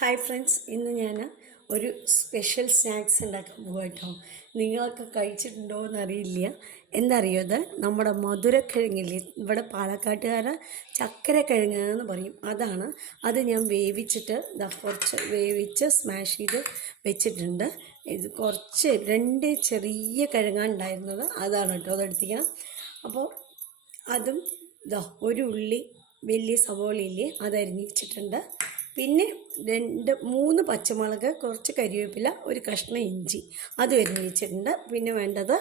Hi friends, ഇന്ന് ഞാൻ ഒരു സ്പെഷ്യൽ സ്നാക്സ് ഉണ്ടാക്കാൻ പോകും കേട്ടോ. നിങ്ങളൊക്കെ കഴിച്ചിട്ടുണ്ടോ എന്നറിയില്ല. എന്തറിയോ, ഇത് നമ്മുടെ മധുരക്കിഴങ്ങില്ലേ, ഇവിടെ പാലക്കാട്ടുകാരെ ചക്കരക്കിഴങ്ങ് എന്ന് പറയും. അത് ഞാൻ വേവിച്ചിട്ട് കുറച്ച് വേവിച്ച് സ്മാഷ് ചെയ്ത് വെച്ചിട്ടുണ്ട്. ഇത് കുറച്ച് 2 ചെറിയ കിഴങ്ങാണ് ഉണ്ടായിരുന്നത്, അതാണ് കേട്ടോ അതെടുത്തിക്കണം. അപ്പോൾ അതും ഒരു ഉള്ളി വലിയ സവോളയില്ലേ അതരിഞ്ഞ് വെച്ചിട്ടുണ്ട്. പിന്നെ 2-3 പച്ചമുളക്, കുറച്ച് കരിവേപ്പില, ഒരു കഷ്ണം ഇഞ്ചി അത് അരിഞ്ഞ് വെച്ചിട്ടുണ്ട്. പിന്നെ വേണ്ടത്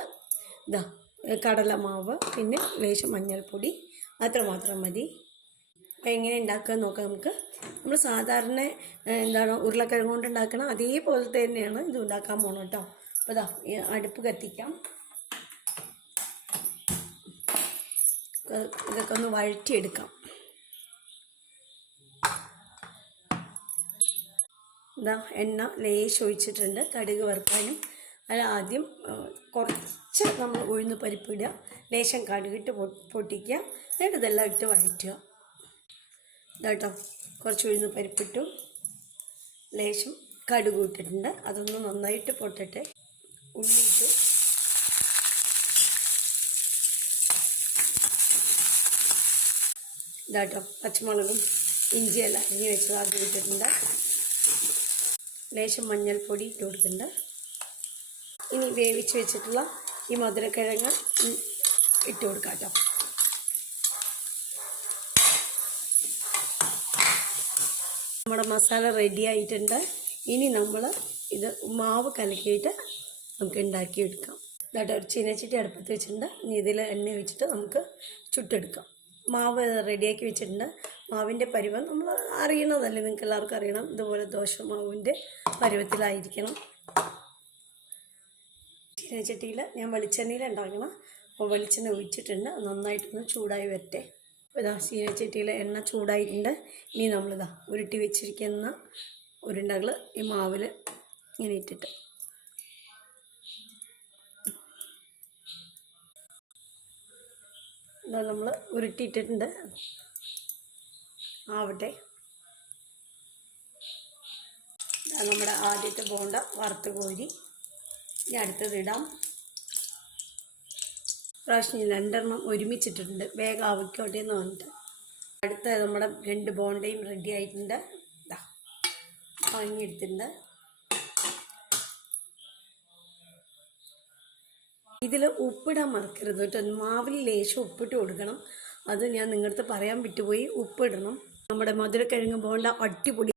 കടലമാവ്, പിന്നെ ലേശം മഞ്ഞൾപ്പൊടി, അത്രമാത്രം മതി. അപ്പോൾ എങ്ങനെ ഉണ്ടാക്കുക നോക്കാം നമുക്ക്. നമ്മൾ സാധാരണ ഉരുളക്കിഴങ്ങ് കൊണ്ട് ഉണ്ടാക്കണം അതേപോലെ തന്നെയാണ് ഇത് ഉണ്ടാക്കാൻ പോകണം കേട്ടോ. അപ്പോൾ അടുപ്പ് കത്തിക്കാം. ഇതൊക്കെ ഒന്ന് വഴറ്റിയെടുക്കാം. എണ്ണ ലേശം ഒഴിച്ചിട്ടുണ്ട് കടുക് വറുക്കാനും. ആദ്യം കുറച്ച് നമ്മൾ ഉഴുന്ന് പരിപ്പിടുക, ലേശം കടുകിട്ട് പൊട്ടിക്കുക, എന്നിട്ട് ഇതെല്ലാം ഇട്ട് വഴറ്റുക. കേട്ടോ, കുറച്ച് ഉഴുന്ന് പരിപ്പിട്ടു, ലേശം കടുക് ഇട്ടിട്ടുണ്ട്, അതൊന്ന് നന്നായിട്ട് പൊട്ടട്ടെ. ഉള്ളി ഇട്ടു, കേട്ടോ പച്ചമുളകും ഇഞ്ചിയെല്ലാം അരിഞ്ഞ് വെച്ചത് അത് ഇട്ടിട്ടുണ്ട്. ലേശം മഞ്ഞൾപ്പൊടി ഇട്ട് കൊടുക്കുന്നുണ്ട്. ഇനി വേവിച്ച് വെച്ചിട്ടുള്ള ഈ മധുരക്കിഴങ്ങ് ഇട്ട് കൊടുക്കാം കേട്ടോ. നമ്മുടെ മസാല റെഡി ആയിട്ടുണ്ട്. ഇനി നമ്മൾ ഇത് മാവ് കലക്കിയിട്ട് നമുക്ക് ഉണ്ടാക്കിയെടുക്കാം. കേട്ടോ, ഒരു ചീനച്ചട്ടി അടുപ്പത്ത് വെച്ചിട്ടുണ്ട്. ഇനി ഇതിൽ എണ്ണ ഒഴിച്ചിട്ട് നമുക്ക് ചുട്ടെടുക്കാം. മാവ് റെഡിയാക്കി വെച്ചിട്ടുണ്ട്. മാവിൻ്റെ പരുവം നമ്മൾ അറിയണതല്ലേ, നിങ്ങൾക്ക് എല്ലാവർക്കും അറിയണം. ഇതുപോലെ ദോശമാവിൻ്റെ പരുവത്തിലായിരിക്കണം. ചീനച്ചട്ടിയിൽ ഞാൻ വെളിച്ചെണ്ണയിൽ ഉണ്ടാക്കണം. അപ്പോൾ വെളിച്ചെണ്ണ ഒഴിച്ചിട്ടുണ്ട്, നന്നായിട്ടൊന്ന് ചൂടായി വരട്ടെ. അപ്പോൾ ചീനച്ചട്ടിയിൽ എണ്ണ ചൂടായിട്ടുണ്ട്. ഇനി നമ്മളിതാ ഉരുട്ടി വെച്ചിരിക്കുന്ന ഉരുണ്ടകൾ ഈ മാവിൽ ഇങ്ങനെ ഇട്ടിട്ട് നമ്മൾ ഉരുട്ടിയിട്ടിട്ടുണ്ട്. ആവട്ടെ. നമ്മുടെ ആദ്യത്തെ ബോണ്ട വറുത്ത് കോരി ഇനി അടുത്തത് ഇടാം. പ്രാവശ്യം 2 ഒരുമിച്ചിട്ടിട്ടുണ്ട്, വേഗം ആവിക്കോട്ടെ എന്ന് പറഞ്ഞിട്ട്. അടുത്ത നമ്മുടെ 2 ബോണ്ടയും റെഡി ആയിട്ടുണ്ട്. വാങ്ങിയെടുത്തിട്ടുണ്ട്. ഇതിൽ ഉപ്പിടാൻ മറക്കരുത് കേട്ടോ. മാവിൽ ലേശം ഉപ്പിട്ട് കൊടുക്കണം. അത് ഞാൻ നിങ്ങളുടെ പറയാൻ വിട്ടുപോയി. ഉപ്പിടണം. നമ്മുടെ മധുരക്കിഴങ്ങ് ബോണ്ട അടിപൊളി.